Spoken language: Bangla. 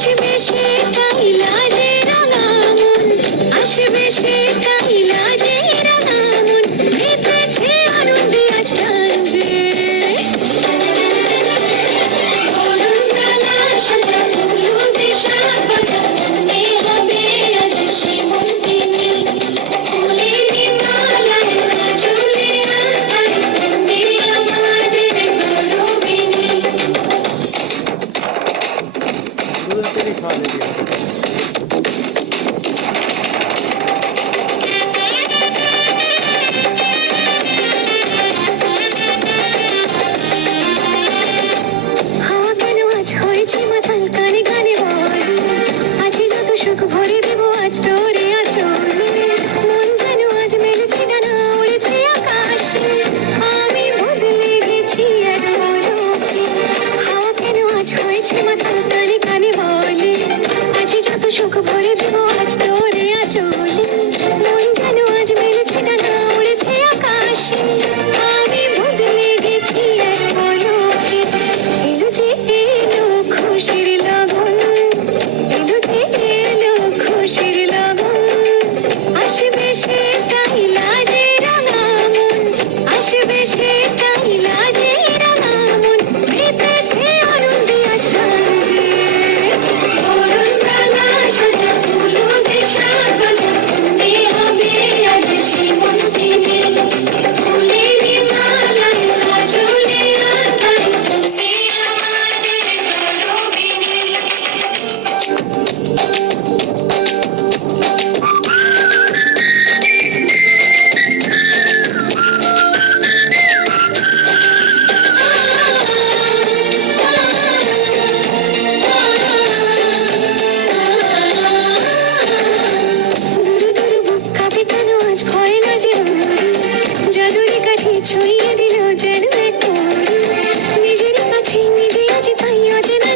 আসবে সে কাইলাজে রাঙা মন, আসবে সে কাইলাজে রাঙা মন, মেতেছে আনন্দে আজ প্রাণ যে। বরণডালা সাজা হলুদে সাত বাজা, মনে হবে আজ সীমন্তিনী। ফুলেরি মালায় কাজলে আঁকায়, মনে আমাদের গৌরবিনী। হাওয়া কেন আজ হয়েছে মাতাল, কানে কানে বলে আছে যত সুখ ভরে দেব আজ তোরে আঁচলে। মন যেন আজ মেলেছে ডানা, উড়েছে আকাশে, আমি বদলে গেছি এক পলকে। হাওয়া কেন আজ হয়েছে মাতাল, কানে কানে বলে আছে যত সুখ ভরে দেব আজ তোরে আঁচলে। মন যেন আজ মেলেছে ডানা, উড়েছে আকাশে, আমি বদলে গেছি এক পলকে। এলো যে এলো খুশির লগন, এলো যে এলো খুশির লগন, আসবে সে কাইলাজে রাঙা মন, আসবে সে কাইলাজে রাঙা মন, মেতেছে আনন্দে আজ প্রাণ যে। বরণডালা সাজা হলুদে সাত বাজা, মনে হবে আজ সীমন্তিনী। ফুলেরি মালায় কাজলে আঁকায়, মনে আমাদের গৌরবিনী। দুরু দুরু বুক কাঁপে কেন আজ ভয় না যে ওরে, জাদুরি কাঠি ছড়িয়ে দিল যেন এক করে, নিজের কাছে নিজে আজ তাই অচেনা